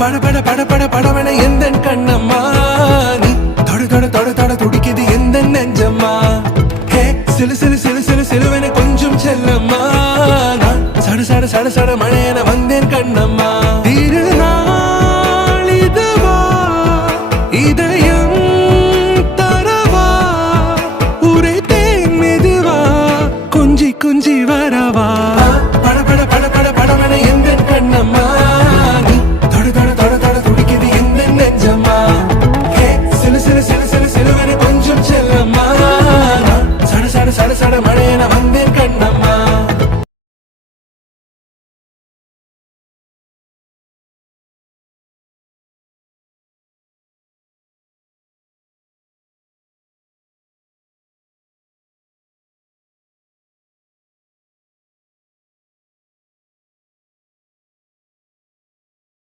பட பட பட பட படவன எந்த கண்ணம்மா நீ தொட தொட தொட தொட துடிக்குது எந்த நெஞ்சம்மா ஹே சிலு சிலு சிலு சிலு சிலுவன கொஞ்சம் செல்லம்மா நான் சட சட சட சட மழைய